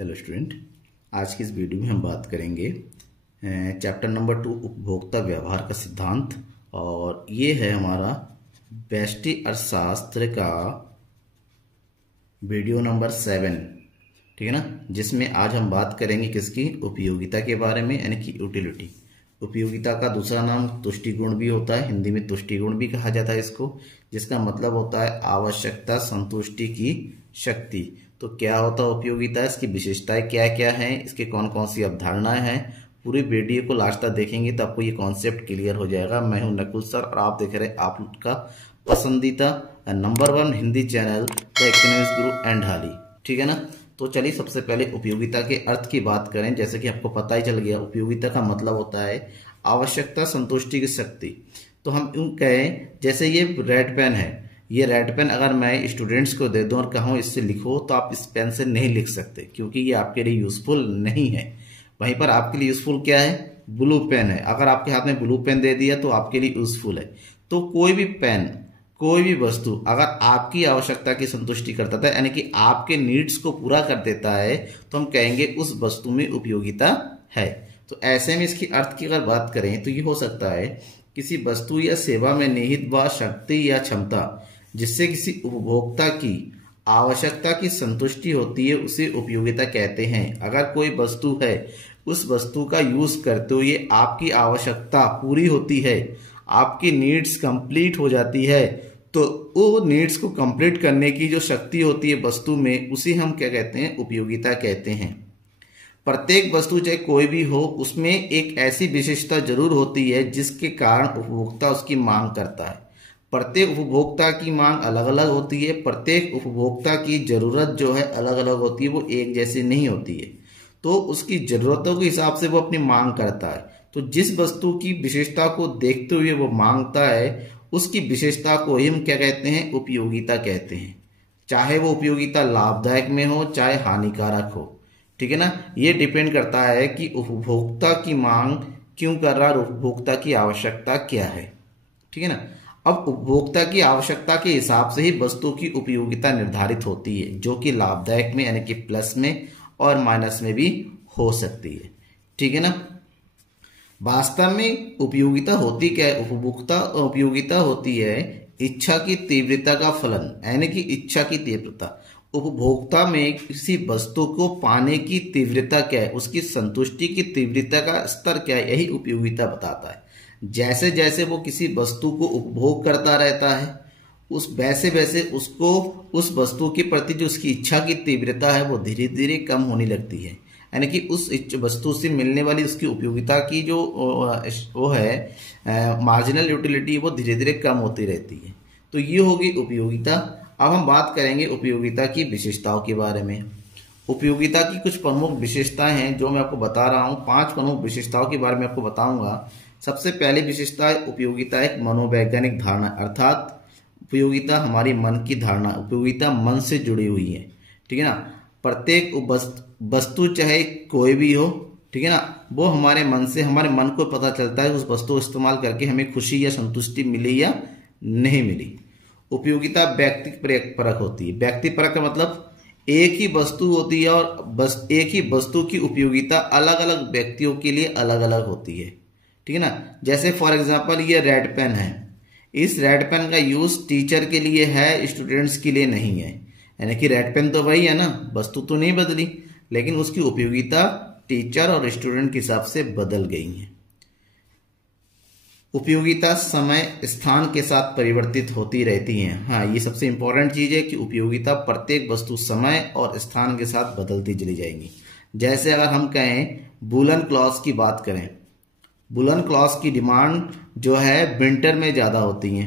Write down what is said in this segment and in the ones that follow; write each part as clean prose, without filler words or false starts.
Hello student, आज की इस वीडियो में हम बात करेंगे चैप्टर नंबर 2 उपभोक्ता व्यवहार का सिद्धांत। और ये है हमारा व्यष्टि अर्थशास्त्र का वीडियो नंबर 7, ठीक है ना, जिसमें आज हम बात करेंगे किसकी, उपयोगिता के बारे में, यानी कि यूटिलिटी। उपयोगिता का दूसरा नाम तुष्टिगुण भी होता है, हिंदी में तुष्टिगुण भी कहा जाता है इसको, जिसका मतलब होता है आवश्यकता संतुष्टि की शक्ति। तो क्या होता है उपयोगिता, इसकी विशेषताएं क्या क्या हैं, इसके कौन कौन सी अवधारणाएं हैं, पूरी वीडियो को लास्ट तक देखेंगे तो आपको ये कॉन्सेप्ट क्लियर हो जाएगा। मैं हूं नकुल सर और आप देख रहे हैं आप का पसंदीदा number 1 Hindi channel the economics Guru and हाली, ठीक है ना। तो चलिए सबसे पहले उपयोगिता के अर्थ की बात करें। जैसे कि आपको पता ही चल गया, उपयोगिता का मतलब होता है आवश्यकता संतुष्टि की शक्ति। तो हम यूं कहें, जैसे ये रेड पेन है, ये रेड पेन अगर मैं स्टूडेंट्स को दे दूं और कहूं इससे लिखो, तो आप इस पेन से नहीं लिख सकते, क्योंकि ये आपके लिए यूजफुल नहीं है। वहीं पर आपके लिए यूजफुल क्या है, ब्लू पेन है। अगर आपके हाथ में ब्लू पेन दे दिया तो आपके लिए यूजफुल है। तो कोई भी पेन, कोई भी वस्तु अगर आपकी आवश्यकता की संतुष्टि करता है, यानी कि आपके नीड्स को पूरा कर देता है, तो हम कहेंगे उस वस्तु में उपयोगिता है। तो ऐसे में इसकी अर्थ की अगर बात करें तो ये हो सकता है किसी वस्तु या सेवा में निहित व शक्ति या क्षमता जिससे किसी उपभोक्ता की आवश्यकता की संतुष्टि होती है, उसे उपयोगिता कहते हैं। अगर कोई वस्तु है, उस वस्तु का यूज करते हुए आपकी आवश्यकता पूरी होती है, आपकी नीड्स कंप्लीट हो जाती है, तो वो नीड्स को कंप्लीट करने की जो शक्ति होती है वस्तु में, उसे हम क्या कहते हैं, उपयोगिता कहते हैं। प्रत्येक वस्तु चाहे कोई भी हो, उसमें एक ऐसी विशेषता जरूर होती है जिसके कारण उपभोक्ता उसकी मांग करता है। प्रत्येक उपभोक्ता की मांग अलग अलग होती है, प्रत्येक उपभोक्ता की जरूरत जो है अलग अलग होती है, वो एक जैसी नहीं होती है। तो उसकी जरूरतों के हिसाब से वो अपनी मांग करता है। तो जिस वस्तु की विशेषता को देखते हुए वो मांगता है, उसकी विशेषता को ही हम क्या कहते हैं, उपयोगिता कहते हैं। चाहे वो उपयोगिता लाभदायक में हो चाहे हानिकारक हो, ठीक है ना। ये डिपेंड करता है कि उपभोक्ता की मांग क्यों कर रहा है और उपभोक्ता की आवश्यकता क्या है, ठीक है ना। अब उपभोक्ता की आवश्यकता के हिसाब से ही वस्तु की उपयोगिता निर्धारित होती है, जो कि लाभदायक में यानी कि प्लस में और माइनस में भी हो सकती है, ठीक है ना। वास्तव में उपयोगिता होती क्या है, उपयोगिता होती है इच्छा की तीव्रता का फलन, यानी कि इच्छा की तीव्रता। उपभोक्ता में किसी वस्तु को पाने की तीव्रता क्या है, उसकी संतुष्टि की तीव्रता का स्तर क्या है, यही उपयोगिता बताता है। जैसे जैसे वो किसी वस्तु को उपभोग करता रहता है, वैसे वैसे उसको उस वस्तु के प्रति जो उसकी इच्छा की तीव्रता है वो धीरे धीरे कम होने लगती है। यानी कि उस वस्तु से मिलने वाली उसकी उपयोगिता की जो वो है मार्जिनल यूटिलिटी, वो धीरे धीरे कम होती रहती है। तो ये होगी उपयोगिता। अब हम बात करेंगे उपयोगिता की विशेषताओं के बारे में। उपयोगिता की कुछ प्रमुख विशेषताएं हैं जो मैं आपको बता रहा हूँ। 5 प्रमुख विशेषताओं के बारे में आपको बताऊंगा। सबसे पहली विशेषता है उपयोगिता एक मनोवैज्ञानिक धारणा, अर्थात उपयोगिता हमारी मन की धारणा, उपयोगिता मन से जुड़ी हुई है, ठीक है ना। प्रत्येक वस्तु चाहे कोई भी हो, ठीक है ना, वो हमारे मन से, हमारे मन को पता चलता है उस वस्तु को इस्तेमाल करके हमें खुशी या संतुष्टि मिली या नहीं मिली। उपयोगिता व्यक्ति परक होती है। व्यक्ति परक का मतलब एक ही वस्तु होती है और बस एक ही वस्तु की उपयोगिता अलग अलग व्यक्तियों के लिए अलग अलग होती है, ठीक है ना। जैसे फॉर एग्जांपल ये रेड पेन है, इस रेड पेन का यूज टीचर के लिए है, स्टूडेंट्स के लिए नहीं है। यानी कि रेड पेन तो वही है ना, वस्तु तो नहीं बदली, लेकिन उसकी उपयोगिता टीचर और स्टूडेंट के हिसाब से बदल गई है। उपयोगिता समय स्थान के साथ परिवर्तित होती रहती है। हाँ, ये सबसे इंपॉर्टेंट चीज है कि उपयोगिता प्रत्येक वस्तु समय और स्थान के साथ बदलती चली जाएगी। जैसे अगर हम कहें वूलन क्लॉथ की बात करें, वूलन क्लॉथ की डिमांड जो है विंटर में ज़्यादा होती है,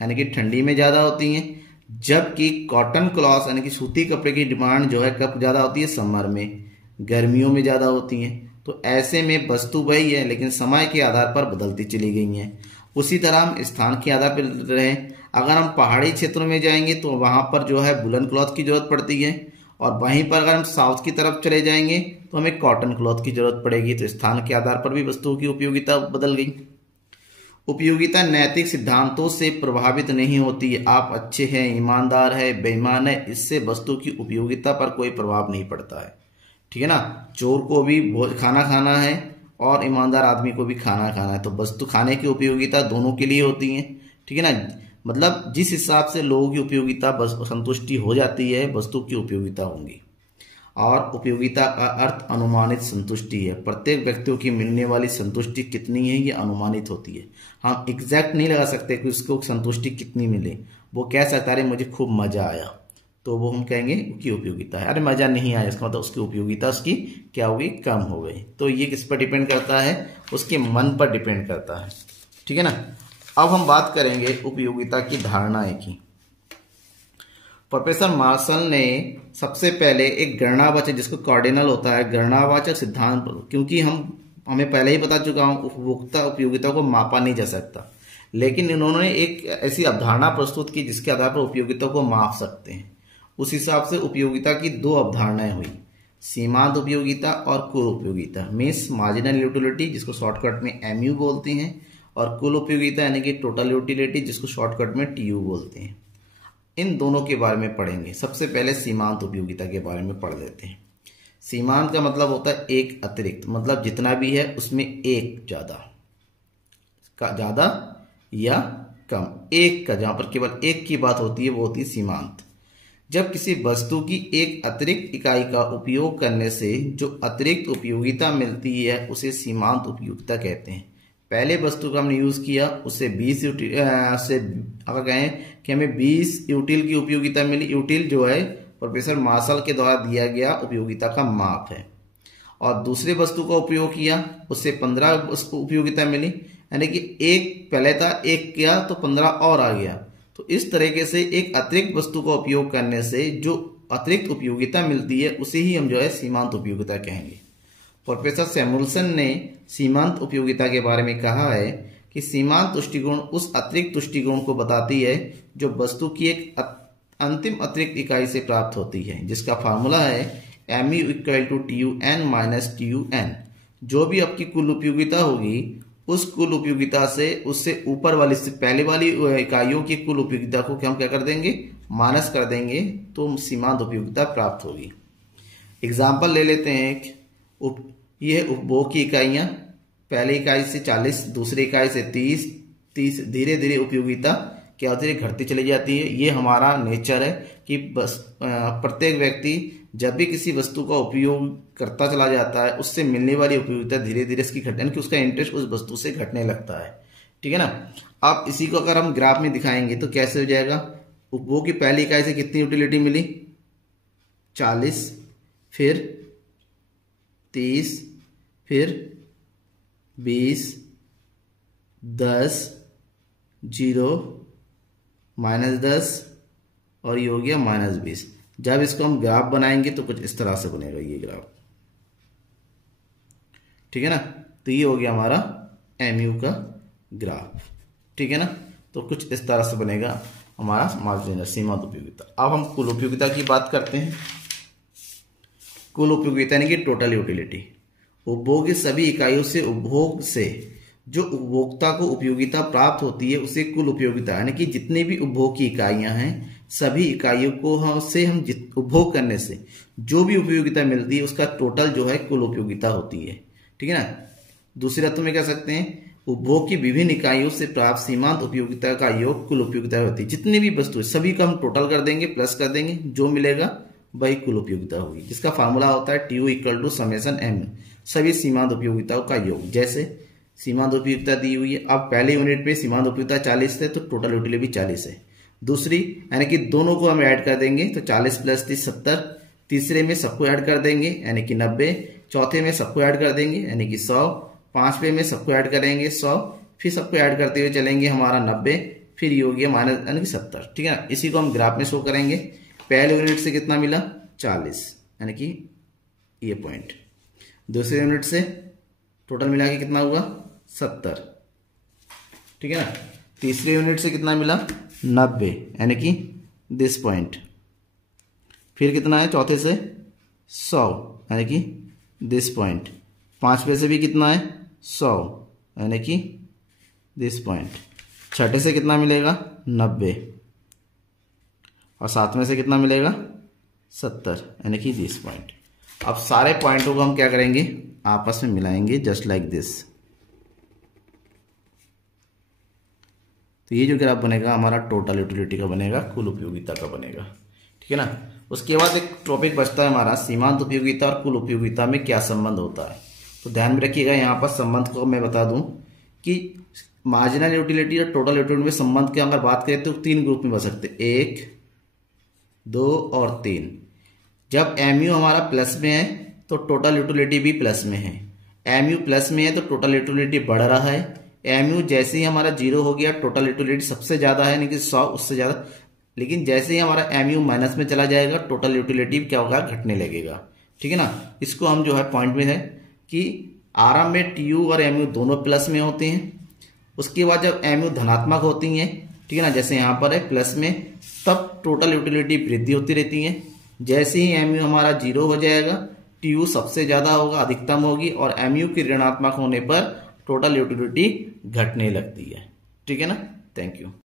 यानी कि ठंडी में ज़्यादा होती हैं, जबकि कॉटन क्लॉथ यानी कि सूती कपड़े की डिमांड जो है कब ज़्यादा होती है, समर में, गर्मियों में ज़्यादा होती हैं। तो ऐसे में वस्तु वही है लेकिन समय के आधार पर बदलती चली गई हैं। उसी तरह हम स्थान के आधार पर रहे, अगर हम पहाड़ी क्षेत्रों में जाएंगे तो वहाँ पर जो है वूलन क्लॉथ की जरूरत पड़ती है, और वहीं पर अगर हम साउथ की तरफ चले जाएंगे तो हमें कॉटन क्लॉथ की जरूरत पड़ेगी। तो स्थान के आधार पर भी वस्तुओं की उपयोगिता बदल गई। उपयोगिता नैतिक सिद्धांतों से प्रभावित नहीं होती है। आप अच्छे हैं, ईमानदार है, बेईमान है, इससे वस्तु की उपयोगिता पर कोई प्रभाव नहीं पड़ता है, ठीक है ना। चोर को भी खाना खाना है और ईमानदार आदमी को भी खाना खाना है, तो वस्तु खाने की उपयोगिता दोनों के लिए होती है, ठीक है ना। मतलब जिस हिसाब से लोगों की उपयोगिता संतुष्टि हो जाती है, वस्तु की उपयोगिता होंगी। और उपयोगिता का अर्थ अनुमानित संतुष्टि है। प्रत्येक व्यक्तियों की मिलने वाली संतुष्टि कितनी है, ये अनुमानित होती है। हम एग्जैक्ट नहीं लगा सकते कि उसको संतुष्टि कितनी मिले। वो कह सकता है अरे मुझे खूब मजा आया, तो वो हम कहेंगे उसकी उपयोगिता है। अरे मजा नहीं आया, इसका मतलब उसकी उपयोगिता उसकी क्या होगी, कम हो गई। तो ये किस पर डिपेंड करता है, उसके मन पर डिपेंड करता है, ठीक है ना। अब हम बात करेंगे उपयोगिता की धारणाएं की। प्रोफेसर मार्शल ने सबसे पहले एक गणनावाचक, जिसको कार्डिनल होता है, गणनावाचक सिद्धांत, क्योंकि हमें पहले ही बता चुका हूं उपभोक्ता उपयोगिता को मापा नहीं जा सकता, लेकिन इन्होंने एक ऐसी अवधारणा प्रस्तुत की जिसके आधार पर उपयोगिता को माप सकते हैं। उस हिसाब से उपयोगिता की दो अवधारणाएं हुई, सीमांत उपयोगिता और कुल उपयोगिता, मीन्स मार्जिनल यूटिलिटी, जिसको शॉर्टकट में एमयू बोलते हैं, और कुल उपयोगिता यानी कि टोटल यूटिलिटी, जिसको शॉर्टकट में टीयू बोलते हैं। इन दोनों के बारे में पढ़ेंगे। सबसे पहले सीमांत उपयोगिता के बारे में पढ़ लेते हैं। सीमांत का मतलब होता है एक अतिरिक्त, मतलब जितना भी है उसमें एक ज्यादा या कम, एक का जहां पर केवल एक की बात होती है वो होती है सीमांत। जब किसी वस्तु की एक अतिरिक्त इकाई का उपयोग करने से जो अतिरिक्त उपयोगिता मिलती है उसे सीमांत उपयोगिता कहते हैं। पहले वस्तु का हमने यूज किया, उससे 20 से अगर कहें कि हमें 20 यूटिल की उपयोगिता मिली। यूटिल जो है प्रोफेसर मार्शल के द्वारा दिया गया उपयोगिता का माप है। और दूसरे वस्तु का उपयोग किया, उससे 15 उपयोगिता मिली, यानी कि एक पहले था, एक किया तो 15 और आ गया। तो इस तरीके से एक अतिरिक्त वस्तु का उपयोग करने से जो अतिरिक्त उपयोगिता मिलती है उसे ही हम जो है सीमांत उपयोगिता कहेंगे। प्रोफेसर सैमुअल्सन ने सीमांत उपयोगिता के बारे में कहा है कि सीमांत तुष्टिगुण उस अतिरिक्त तुष्टिगुण को बताती है जो वस्तु की एक अंतिम अतिरिक्त इकाई से प्राप्त होती है, जिसका फार्मूला है mu equal to TUN minus TUN। जो भी आपकी कुल उपयोगिता होगी उस कुल उपयोगिता से उससे ऊपर वाली से पहले वाली इकाइयों की कुल उपयोगिता को हम क्या कर देंगे, माइनस कर देंगे, तो सीमांत उपयोगिता प्राप्त होगी। एग्जाम्पल ले लेते हैं। ये उपभोग की इकाइयां, पहली इकाई से 40, दूसरी इकाई से 30 धीरे धीरे उपयोगिता क्या होती है, घटती चली जाती है। ये हमारा नेचर है कि बस प्रत्येक व्यक्ति जब भी किसी वस्तु का उपयोग करता चला जाता है उससे मिलने वाली उपयोगिता धीरे धीरे इसकी घटने, कि उसका इंटरेस्ट उस वस्तु से घटने लगता है, ठीक है ना। अब इसी को अगर हम ग्राफ में दिखाएंगे तो कैसे हो जाएगा, उपभोग की पहली इकाई से कितनी यूटिलिटी मिली, 40, फिर 30, फिर 20, 10, 0, -10 और ये हो गया -20। जब इसको हम ग्राफ बनाएंगे तो कुछ इस तरह से बनेगा ये ग्राफ, ठीक है ना। तो ये हो गया हमारा MU का ग्राफ, ठीक है ना। तो कुछ इस तरह से बनेगा हमारा मार्जिनल सीमांत उपयोगिता। अब हम कुल उपयोगिता की बात करते हैं। कुल उपयोगिता यानी कि टोटल यूटिलिटी, उपभोग की सभी इकाइयों से उपभोग से जो उपभोक्ता को उपयोगिता प्राप्त होती है उसे कुल उपयोगिता, यानी कि जितनी भी उपभोग की इकाइयां हैं सभी इकाइयों को हम उपभोग करने से जो भी उपयोगिता मिलती है उसका टोटल जो है कुल उपयोगिता होती है, ठीक है ना। दूसरे अर्थों में कह सकते हैं उपभोग की विभिन्न इकाइयों से प्राप्त सीमांत उपयोगिता का योग कुल उपयोगिता होती है। जितनी भी वस्तु सभी का हम टोटल कर देंगे, प्लस कर देंगे, जो मिलेगा वही कुल उपयोगिता होगी, जिसका फार्मूला होता है TU equal to summation M, सभी सीमांत उपयोगिताओं का योग। जैसे सीमांत उपयोगिता दी हुई है, अब पहले यूनिट पे सीमांत उपयोगिता 40 है तो टोटल यूटिलिटी भी 40 है। दूसरी यानी कि दोनों को हम ऐड कर देंगे तो 40 + 30 70, तीसरे में सबको ऐड कर देंगे यानी कि 90, चौथे में सबको ऐड कर देंगे यानी कि 100, पांचवें में सबको ऐड करेंगे 100, फिर सबको ऐड करते हुए चलेंगे हमारा 90, फिर ये हो गया माइनस यानी कि 70, ठीक है ना। इसी को हम ग्राफ में शो करेंगे। पहले यूनिट से कितना मिला, 40 यानी कि ये पॉइंट। दूसरे यूनिट से टोटल मिला के कितना हुआ, 70, ठीक है ना। तीसरे यूनिट से कितना मिला, 90 यानी कि दिस पॉइंट। फिर कितना है, चौथे से 100 यानी कि दिस पॉइंट। पांचवे से भी कितना है, 100 यानी कि दिस पॉइंट। छठे से कितना मिलेगा, 90, और सातवें से कितना मिलेगा, 70 यानी कि दिस पॉइंट। अब सारे पॉइंटों को हम क्या करेंगे, आपस में मिलाएंगे जस्ट लाइक दिस। तो ये जो ग्राफ बनेगा हमारा टोटल यूटिलिटी का बनेगा, कुल उपयोगिता का बनेगा, ठीक है ना। उसके बाद एक टॉपिक बचता है हमारा सीमांत उपयोगिता और कुल उपयोगिता में क्या संबंध होता है। तो ध्यान में रखिएगा, यहाँ पर संबंध को मैं बता दूं कि मार्जिनल यूटिलिटी और टोटल यूटिलिटी में संबंध की अगर बात करें तो 3 ग्रुप में बन सकते, 1, 2 और 3। जब एमयू हमारा प्लस में है तो टोटल यूटिलिटी भी प्लस में है, एमयू प्लस में है तो टोटल यूटिलिटी बढ़ रहा है, एमयू जैसे ही हमारा 0 हो गया टोटल यूटिलिटी सबसे ज्यादा है, यानी कि 100 उससे ज्यादा। लेकिन जैसे ही हमारा एमयू माइनस में चला जाएगा टोटल यूटिलिटी क्या होगा, घटने लगेगा, ठीक है ना। इसको हम जो है पॉइंट में है कि आरंभ में टीयू और एमयू दोनों प्लस में होते हैं, उसके बाद जब एमयू धनात्मक होती हैं, ठीक है ना, जैसे यहाँ पर है प्लस में, तब टोटल यूटिलिटी वृद्धि होती रहती है। जैसे ही एमयू हमारा 0 हो जाएगा टीयू सबसे ज्यादा होगा, अधिकतम होगी, और एमयू की ऋणात्मक होने पर टोटल यूटिलिटी घटने लगती है, ठीक है ना। Thank you.